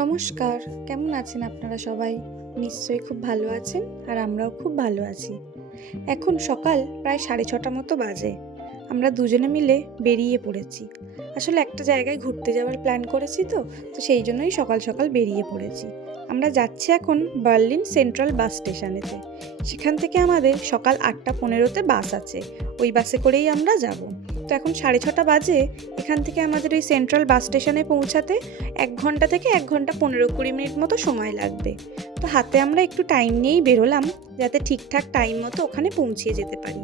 নমস্কার, কেমন আছেন আপনারা সবাই? নিশ্চয়ই খুব ভালো আছেন আর আমরাও খুব ভালো আছি। এখন সকাল প্রায় 6:30 মতো বাজে। আমরা দুজনে মিলে বেরিয়ে পড়েছি। আসলে একটা জায়গায় ঘুরতে যাওয়ার প্ল্যান করেছি তো সেই জন্যই সকাল সকাল বেরিয়ে পড়েছি। আমরা যাচ্ছি এখন বার্লিন সেন্ট্রাল বাস স্টেশনেতে। সেখান থেকে আমাদের সকাল 8:15-তে বাস আছে। ওই বাসে করেই আমরা যাব। তো এখন 6:30 বাজে। এখান থেকে আমাদের ওই সেন্ট্রাল বাস স্টেশনে পৌঁছাতে 1 ঘন্টা থেকে 1 ঘন্টা 15-20 মিনিট মতো সময় লাগবে। তো হাতে আমরা একটু টাইম নিয়েই বেরোলাম, যাতে ঠিকঠাক টাইম মতো ওখানে পৌঁছিয়ে যেতে পারি।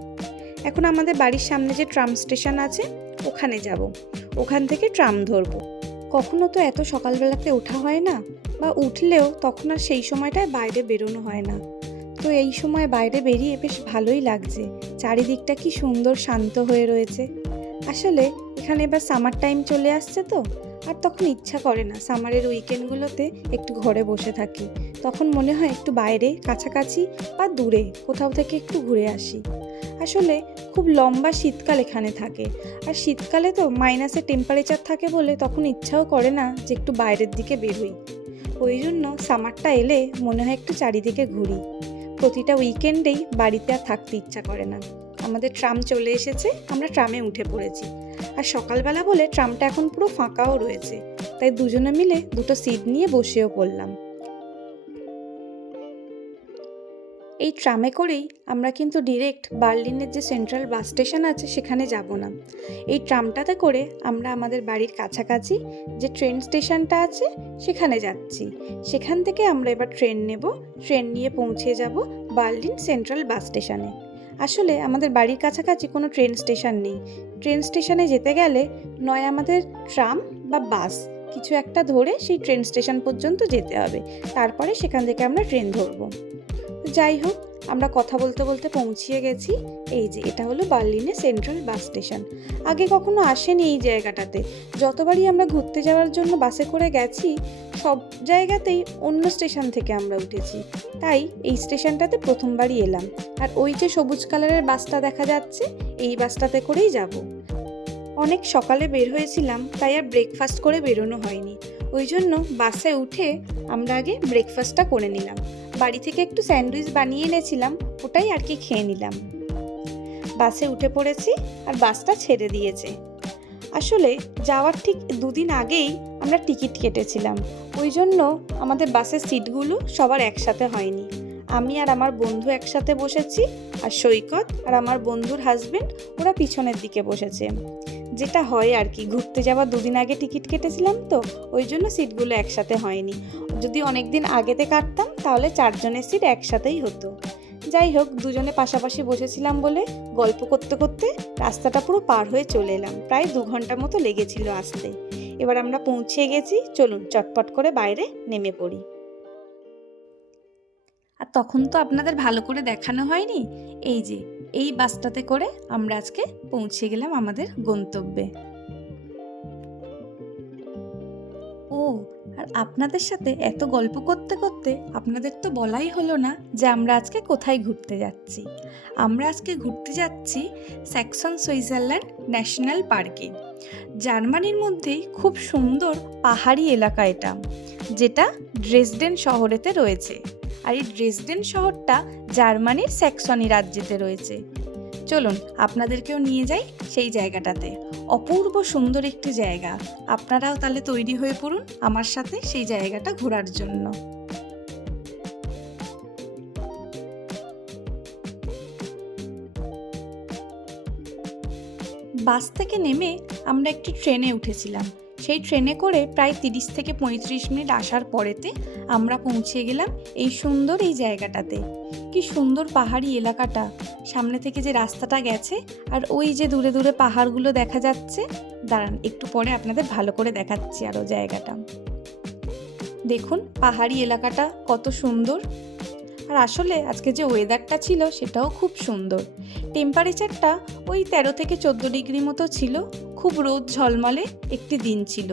এখন আমাদের বাড়ির সামনে যে ট্রাম স্টেশন আছে ওখানে যাব। ওখান থেকে ট্রাম ধরবো। কখনো তো এত সকালবেলাতে ওঠা হয় না, বা উঠলেও তখন আর সেই সময়টায় বাইরে বেরোনো হয় না। তো এই সময় বাইরে বেরিয়ে বেশ ভালোই লাগছে। চারিদিকটা কি সুন্দর শান্ত হয়ে রয়েছে। আসলে এখানে এবার সামার টাইম চলে আসছে তো, আর তখন ইচ্ছা করে না সামারের উইকেন্ডগুলোতে একটু ঘরে বসে থাকি। তখন মনে হয় একটু বাইরে কাছাকাছি বা দূরে কোথাও থেকে একটু ঘুরে আসি। আসলে খুব লম্বা শীতকাল এখানে থাকে, আর শীতকালে তো মাইনাসে টেম্পারেচার থাকে বলে তখন ইচ্ছাও করে না যে একটু বাইরের দিকে বেরোই। ওই জন্য সামারটা এলে মনে হয় একটু চারিদিকে ঘুরি। প্রতিটা উইকেন্ডেই বাড়িতে আর থাকতে ইচ্ছা করে না। আমাদের ট্রাম চলে এসেছে, আমরা ট্রামে উঠে পড়েছি। আর সকালবেলা বলে ট্রামটা এখন পুরো ফাঁকাও রয়েছে, তাই দুজনে মিলে দুটো সিট নিয়ে বসেও পড়লাম। এই ট্রামে করেই আমরা কিন্তু ডিরেক্ট বার্লিনের যে সেন্ট্রাল বাস স্টেশন আছে সেখানে যাব না। এই ট্রামটাতে করে আমরা আমাদের বাড়ির কাছাকাছি যে ট্রেন স্টেশনটা আছে সেখানে যাচ্ছি। সেখান থেকে আমরা এবার ট্রেন নেব। ট্রেন নিয়ে পৌঁছে যাব বার্লিন সেন্ট্রাল বাস স্টেশনে। আসলে আমাদের বাড়ির কাছাকাছি কোনো ট্রেন স্টেশন নেই। ট্রেন স্টেশনে যেতে গেলে নয় আমাদের ট্রাম বা বাস কিছু একটা ধরে সেই ট্রেন স্টেশন পর্যন্ত যেতে হবে, তারপরে সেখান থেকে আমরা ট্রেন ধরবো। যাই হোক, আমরা কথা বলতে বলতে পৌঁছিয়ে গেছি। এই যে এটা হলো বার্লিনে সেন্ট্রাল বাস স্টেশন। আগে কখনো আসেনি এই জায়গাটাতে। যতবারই আমরা ঘুরতে যাওয়ার জন্য বাসে করে গেছি, সব জায়গাতেই অন্য স্টেশন থেকে আমরা উঠেছি। তাই এই স্টেশনটাতে প্রথমবারই এলাম। আর ওই যে সবুজ কালারের বাসটা দেখা যাচ্ছে, এই বাসটাতে করেই যাব। অনেক সকালে বের হয়েছিলাম, তাই আর ব্রেকফাস্ট করে বেরোনো হয়নি। ওই জন্য বাসে উঠে আমরা আগে ব্রেকফাস্টটা করে নিলাম। বাড়ি থেকে একটু স্যান্ডউইচ বানিয়ে এনেছিলাম, ওটাই আর কি খেয়ে নিলাম। বাসে উঠে পড়েছি আর বাসটা ছেড়ে দিয়েছে। আসলে যাওয়ার ঠিক 2 দিন আগেই আমরা টিকিট কেটেছিলাম। ওই জন্য আমাদের বাসের সিটগুলো সবার একসাথে হয়নি। আমি আর আমার বন্ধু একসাথে বসেছি, আর সৈকত আর আমার বন্ধুর হাজবেন্ড ওরা পিছনের দিকে বসেছে। যেটা হয় আর কি, ঘুরতে যাওয়ার 2 দিন আগে টিকিট কেটেছিলাম তো ওই জন্য সিটগুলো একসাথে হয়নি। যদি অনেক দিন আগেতে কাটতাম তাহলে 4 জনের সিট একসাথেই হতো। যাই হোক, দুজনে পাশাপাশি বসেছিলাম বলে গল্প করতে করতে রাস্তাটা পুরো পার হয়ে চলে এলাম। প্রায় 2 ঘন্টার মতো লেগেছিল আসতে। এবার আমরা পৌঁছে গেছি, চলুন চটপট করে বাইরে নেমে পড়ি। আর তখন তো আপনাদের ভালো করে দেখানো হয়নি। এই যে এই বাসটাতে করে আমরা আজকে পৌঁছে গেলাম আমাদের গন্তব্যে। ও, আর আপনাদের সাথে এত গল্প করতে করতে আপনাদের তো বলাই হলো না যে আমরা আজকে কোথায় ঘুরতে যাচ্ছি। আমরা আজকে ঘুরতে যাচ্ছি স্যাক্সন সুইজারল্যান্ড ন্যাশনাল পার্কে। জার্মানির মধ্যেই খুব সুন্দর পাহাড়ি এলাকা এটা, যেটা ড্রেসডেন শহরেতে রয়েছে। আর এই ড্রেসডেন শহরটা জার্মানির স্যাক্সনি রাজ্যেতে রয়েছে। চলুন আপনাদেরকেও নিয়ে যাই সেই জায়গাটাতে। অপূর্ব সুন্দর একটি জায়গা। আপনারাও তাহলে তৈরি হয়ে পড়ুন আমার সাথে সেই জায়গাটা ঘোরার জন্য। বাস থেকে নেমে আমরা একটি ট্রেনে উঠেছিলাম। সেই ট্রেনে করে প্রায় 30 থেকে 35 মিনিট আসার পরেতে আমরা পৌঁছে গেলাম এই সুন্দর এই জায়গাটাতে। কি সুন্দর পাহাড়ি এলাকাটা, সামনে থেকে যে রাস্তাটা গেছে আর ওই যে দূরে দূরে পাহাড়গুলো দেখা যাচ্ছে। দাঁড়ান, একটু পরে আপনাদের ভালো করে দেখাচ্ছি আরও জায়গাটা। দেখুন পাহাড়ি এলাকাটা কত সুন্দর। আর আসলে আজকে যে ওয়েদারটা ছিল সেটাও খুব সুন্দর। টেম্পারেচারটা ওই 13 থেকে 14 ডিগ্রি মতো ছিল। খুব রোদ ঝলমলে একটি দিন ছিল।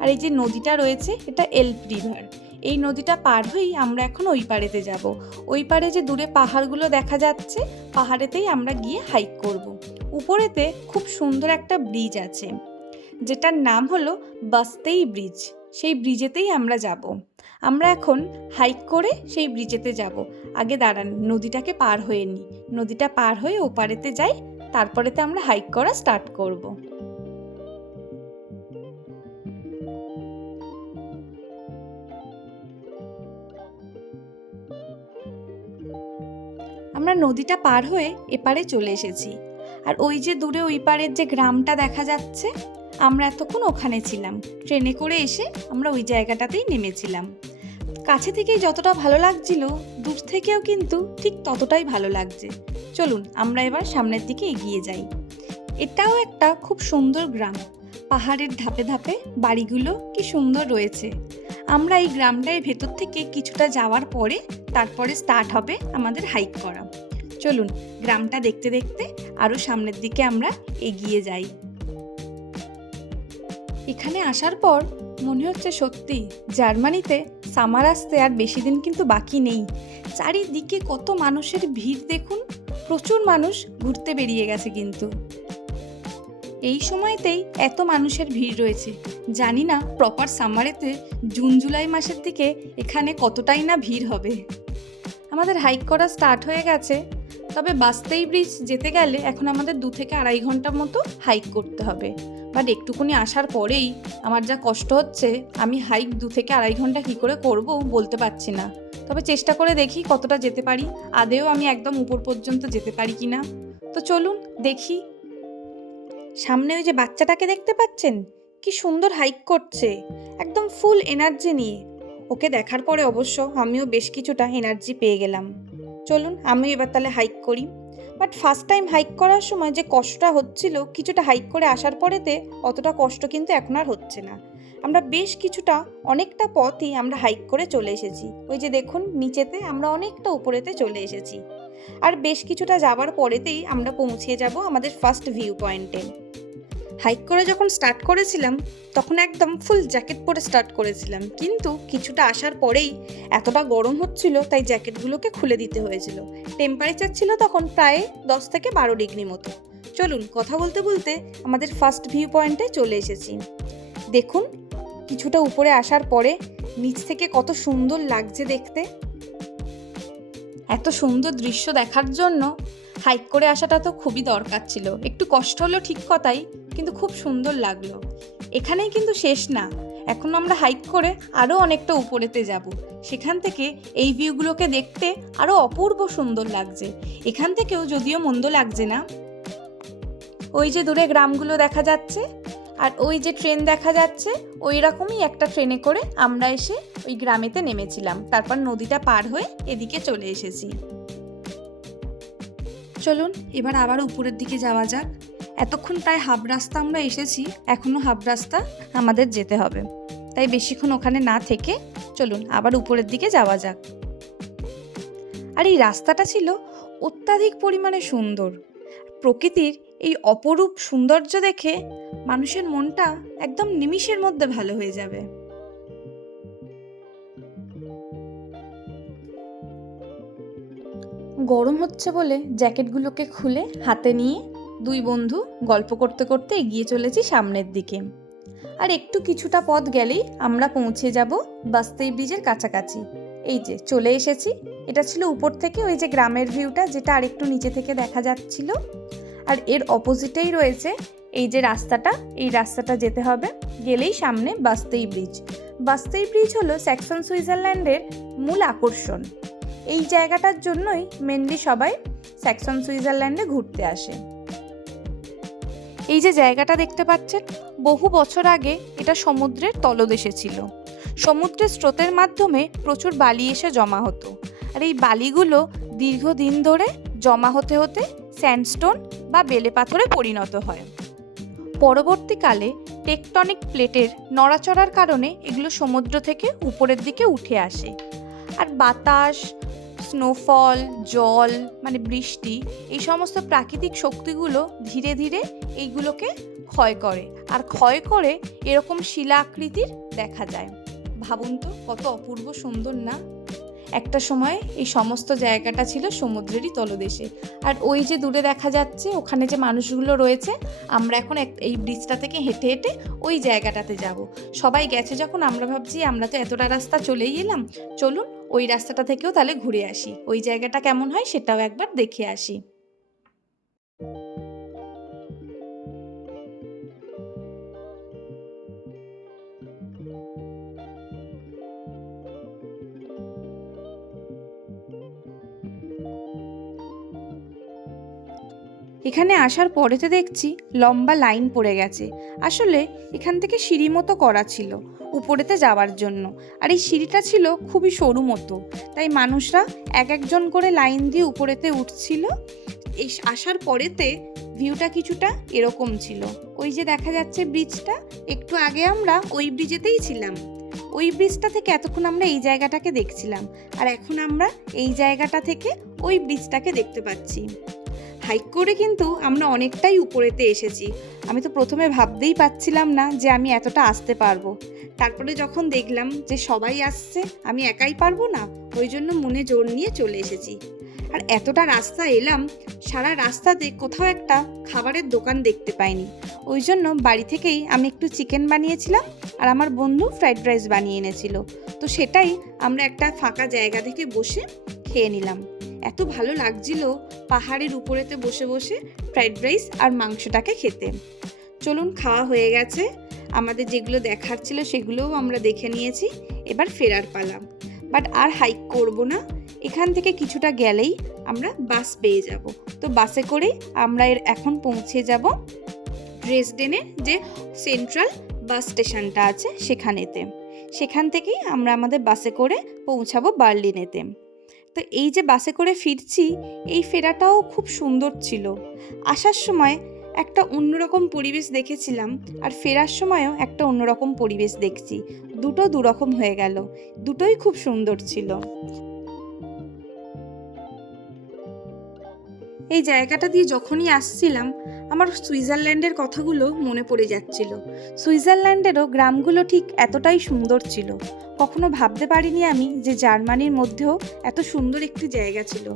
আর এই যে নদীটা রয়েছে এটা এলপ রিভার। এই নদীটা পার হয়েই আমরা এখন ওই পাড়েতে যাব। ওই পাড়ে যে দূরে পাহাড়গুলো দেখা যাচ্ছে, পাহাড়েতেই আমরা গিয়ে হাইক করব। উপরেতে খুব সুন্দর একটা ব্রিজ আছে, যেটার নাম হলো বাস্তেই ব্রিজ। সেই ব্রিজেতেই আমরা যাব। আমরা এখন হাইক করে সেই ব্রিজেতে যাব। আগে দাঁড়ান, নদীটাকে পার হয়ে নিই। নদীটা পার হয়ে ওপারেতে যাই, তারপরেতে আমরা হাইক করা স্টার্ট করব। আমরা নদীটা পার হয়ে এপারে চলে এসেছি। আর ওই যে দূরে ওই পারের যে গ্রামটা দেখা যাচ্ছে, আমরা এতক্ষণ ওখানে ছিলাম। ট্রেনে করে এসে আমরা ওই জায়গাটাতেই নেমেছিলাম। কাছে থেকেই যতটা ভালো লাগছিল, দূর থেকেও কিন্তু ঠিক ততটাই ভালো লাগছে। চলুন আমরা এবার সামনের দিকে এগিয়ে যাই। এটাও একটা খুব সুন্দর গ্রাম। পাহাড়ের ধাপে ধাপে বাড়িগুলো কি সুন্দর রয়েছে। আমরা এই গ্রামটার ভেতর থেকে কিছুটা যাওয়ার পরে তারপরে স্টার্ট হবে আমাদের হাইক করা। চলুন গ্রামটা দেখতে দেখতে আরও সামনের দিকে আমরা এগিয়ে যাই। এখানে আসার পর মনে হচ্ছে সত্যি জার্মানিতে সামার আসতে আর বেশি দিন কিন্তু বাকি নেই। চারিদিকে কত মানুষের ভিড় দেখুন, প্রচুর মানুষ ঘুরতে বেরিয়ে গেছে কিন্তু এই সময়তেই এত মানুষের ভিড় রয়েছে। জানি না প্রপার সামারেতে জুন জুলাই মাসের দিকে এখানে কতটাই না ভিড় হবে। আমাদের হাইক করা স্টার্ট হয়ে গেছে, তবে বাস্তেই ব্রিজ যেতে গেলে এখন আমাদের 2 থেকে 2.5 ঘন্টার মতো হাইক করতে হবে। বাট একটুকুনি আসার পরেই আমার যা কষ্ট হচ্ছে, আমি হাইক 2 থেকে 2.5 ঘন্টা কী করে করব বলতে পারছি না। তবে চেষ্টা করে দেখি কতটা যেতে পারি, আদেও আমি একদম উপর পর্যন্ত যেতে পারি কিনা। তো চলুন দেখি। সামনে ওই যে বাচ্চাটাকে দেখতে পাচ্ছেন, কি সুন্দর হাইক করছে, একদম ফুল এনার্জি নিয়ে। ওকে দেখার পরে অবশ্য আমিও বেশ কিছুটা এনার্জি পেয়ে গেলাম। চলুন আমিও এবার তাহলে হাইক করি। বাট ফার্স্ট টাইম হাইক করার সময় যে কষ্টটা হচ্ছিল, কিছুটা হাইক করে আসার পরেতে অতটা কষ্ট কিন্তু এখন আর হচ্ছে না। আমরা বেশ কিছুটা অনেকটা পথই আমরা হাইক করে চলে এসেছি। ওই যে দেখুন নিচেতে আমরা অনেকটা উপরেতে চলে এসেছি। আর বেশ কিছুটা যাওয়ার পরেতেই আমরা পৌঁছে যাব আমাদের ফার্স্ট ভিউ পয়েন্টে। হাইক করে যখন স্টার্ট করেছিলাম তখন একদম ফুল জ্যাকেট পরে স্টার্ট করেছিলাম, কিন্তু কিছুটা আসার পরেই এতটা গরম হচ্ছিল তাই জ্যাকেটগুলোকে খুলে দিতে হয়েছিল। টেম্পারেচার ছিল তখন প্রায় 10 থেকে 12 ডিগ্রি মতো। চলুন কথা বলতে বলতে আমাদের ফার্স্ট ভিউ পয়েন্টে চলে এসেছি। দেখুন কিছুটা উপরে আসার পরে নিচ থেকে কত সুন্দর লাগছে দেখতে। এত সুন্দর দৃশ্য দেখার জন্য হাইক করে আসাটা তো খুবই দরকার ছিল। একটু কষ্ট হলো ঠিক কথাই, কিন্তু খুব সুন্দর লাগলো। এখানেই কিন্তু শেষ না, এখন আমরা হাইক করে আরও অনেকটা উপরেতে যাব। সেখান থেকে এই ভিউগুলোকে দেখতে আরও অপূর্ব সুন্দর লাগছে। এখান থেকেও যদিও মন্দ লাগছে না। ওই যে দূরে গ্রামগুলো দেখা যাচ্ছে আর ওই যে ট্রেন দেখা যাচ্ছে, ওই রকমই একটা ট্রেনে করে আমরা এসে ওই গ্রামেতে নেমেছিলাম। তারপর নদীটা পার হয়ে এদিকে চলে এসেছি। চলুন এবার আবার উপরের দিকে যাওয়া যাক। এতক্ষণ প্রায় হাফ রাস্তা আমরা এসেছি, এখনও হাফ রাস্তা আমাদের যেতে হবে, তাই বেশিক্ষণ ওখানে না থেকে চলুন আবার উপরের দিকে যাওয়া যাক। আর এই রাস্তাটা ছিল অত্যাধিক পরিমাণে সুন্দর। প্রকৃতির এই অপরূপ সৌন্দর্য দেখে মানুষের মনটা একদম নিমিষের মধ্যে ভালো হয়ে যাবে। গরম হচ্ছে বলে জ্যাকেটগুলোকে খুলে হাতে নিয়ে দুই বন্ধু গল্প করতে করতে এগিয়ে চলেছি সামনের দিকে। আর একটু কিছুটা পথ গেলেই আমরা পৌঁছে যাব বাস্তেই ব্রিজের কাছাকাছি। এই যে চলে এসেছি। এটা ছিল উপর থেকে ওই যে গ্রামের ভিউটা, যেটা আর একটু নিচে থেকে দেখা যাচ্ছিল। আর এর অপোজিটেই রয়েছে এই যে রাস্তাটা, এই রাস্তাটা যেতে হবে, গেলেই সামনে বাস্তেই ব্রিজ। বাস্তেই ব্রিজ হলো স্যাক্সন সুইজারল্যান্ডের মূল আকর্ষণ। এই জায়গাটার জন্যই মেনলি সবাই স্যাক্সন সুইজারল্যান্ডে ঘুরতে আসে। এই যে জায়গাটা দেখতে পাচ্ছেন, বহু বছর আগে এটা সমুদ্রের তলদেশে ছিল। সমুদ্রের স্রোতের মাধ্যমে প্রচুর বালি এসে জমা হতো, আর এই বালিগুলো দীর্ঘদিন ধরে জমা হতে হতে স্যান্ডস্টোন বা বেলে পাথরে পরিণত হয়। পরবর্তীকালে টেকটনিক প্লেটের নড়াচড়ার কারণে এগুলো সমুদ্র থেকে উপরের দিকে উঠে আসে। আর বাতাস, স্নোফল, জল মানে বৃষ্টি, এই সমস্ত প্রাকৃতিক শক্তিগুলো ধীরে ধীরে এইগুলোকে ক্ষয় করে, আর ক্ষয় করে এরকম শিলা আকৃতির দেখা যায়। ভাবুন তো কত অপূর্ব সুন্দর না। একটা সময় এই সমস্ত জায়গাটা ছিল সমুদ্রেরই তলদেশে। আর ওই যে দূরে দেখা যাচ্ছে ওখানে যে মানুষগুলো রয়েছে, আমরা এখন এই ব্রিজটা থেকে হেঁটে হেঁটে ওই জায়গাটাতে যাব। সবাই গেছে যখন আমরা ভাবছি আমরা তো এতটা রাস্তা চলেই এলাম, চলুন ওই রাস্তাটা থেকেও তাহলে ঘুরে আসি, ওই জায়গাটা কেমন হয় সেটাও একবার দেখে আসি। এখানে আসার পরেতে দেখছি লম্বা লাইন পড়ে গেছে। আসলে এখান থেকে সিঁড়ি মতো করা ছিল উপরেতে যাওয়ার জন্য, আর এই সিঁড়িটা ছিল খুবই সরু মতো, তাই মানুষরা এক একজন করে লাইন দিয়ে উপরেতে উঠছিল। এই আসার পরেতে ভিউটা কিছুটা এরকম ছিল। ওই যে দেখা যাচ্ছে ব্রিজটা, একটু আগে আমরা ওই ব্রিজেতেই ছিলাম। ওই ব্রিজটা থেকে এতক্ষণ আমরা এই জায়গাটাকে দেখছিলাম, আর এখন আমরা এই জায়গাটা থেকে ওই ব্রিজটাকে দেখতে পাচ্ছি। হাইক করে কিন্তু আমরা অনেকটাই উপরেতে এসেছি। আমি তো প্রথমে ভাবতেই পারছিলাম না যে আমি এতটা আসতে পারবো। তারপরে যখন দেখলাম যে সবাই আসছে, আমি একাই পারবো না, ওই জন্য মনে জোর নিয়ে চলে এসেছি। আর এতটা রাস্তা এলাম, সারা রাস্তাতে কোথাও একটা খাবারের দোকান দেখতে পাইনি। ওই জন্য বাড়ি থেকেই আমি একটু চিকেন বানিয়েছিলাম, আর আমার বন্ধু ফ্রাইড রাইস বানিয়ে এনেছিল। তো সেটাই আমরা একটা ফাঁকা জায়গা থেকে বসে খেয়ে নিলাম। এত ভালো লাগছিল পাহাড়ের উপরেতে বসে বসে ফ্রাইড রাইস আর মাংসটাকে খেতে। চলুন, খাওয়া হয়ে গেছে, আমাদের যেগুলো দেখার ছিল সেগুলোও আমরা দেখে নিয়েছি, এবার ফেরার পালা। বাট আর হাইক করব না, এখান থেকে কিছুটা গেলেই আমরা বাস পেয়ে যাব। তো বাসে করেই আমরা এখন পৌঁছে যাব ড্রেসডেনের যে সেন্ট্রাল বাস স্টেশনটা আছে সেখানেতে। সেখান থেকেই আমরা আমাদের বাসে করে পৌঁছাবো বার্লিনেতে। তো এই যে বাসে করে ফিরছি, এই ফেরাটাও খুব সুন্দর ছিল। আসার সময় একটা অন্যরকম পরিবেশ দেখেছিলাম, আর ফেরার সময়ও একটা অন্যরকম পরিবেশ দেখছি। দুটো দুরকম হয়ে গেল, দুটোই খুব সুন্দর ছিল। এই জায়গাটা দিয়ে যখনই আসছিলাম আমার সুইজারল্যান্ডের কথাগুলো মনে পড়ে যাচ্ছিল। সুইজারল্যান্ডেরও গ্রামগুলো ঠিক এতটাই সুন্দর ছিল। কখনো ভাবতে পারিনি আমি যে জার্মানির মধ্যেও এত সুন্দর একটি জায়গা ছিল।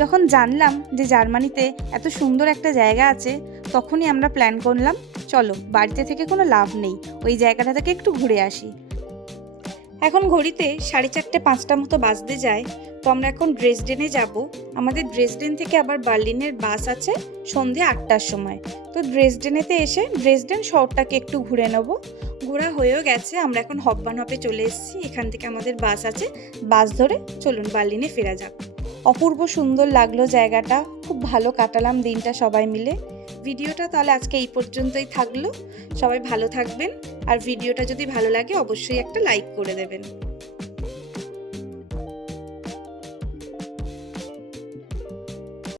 যখন জানলাম যে জার্মানিতে এত সুন্দর একটা জায়গা আছে, তখনই আমরা প্ল্যান করলাম, চলো বাড়িতে থেকে কোনো লাভ নেই, ওই জায়গাটা থেকে একটু ঘুরে আসি। এখন ঘড়িতে 4:30-5টা মতো বাজতে যায়। তো আমরা এখন ড্রেসডেনে যাব। আমাদের ড্রেসডেন থেকে আবার বার্লিনের বাস আছে সন্ধে 8টার সময়। তো ড্রেসডেনেতে এসে ড্রেসডেন শহরটাকে একটু ঘুরে নেব। ঘোরা হয়েও গেছে, আমরা এখন হপবানহপে চলে এসেছি। এখান থেকে আমাদের বাস আছে, বাস ধরে চলুন বার্লিনে ফেরা যাক। অপূর্ব সুন্দর লাগলো জায়গাটা, খুব ভালো কাটালাম দিনটা সবাই মিলে। ভিডিওটা তাহলে আজকে এই পর্যন্তই থাকলো। সবাই ভালো থাকবেন, আর ভিডিওটা যদি ভালো লাগে অবশ্যই একটা লাইক করে দেবেন।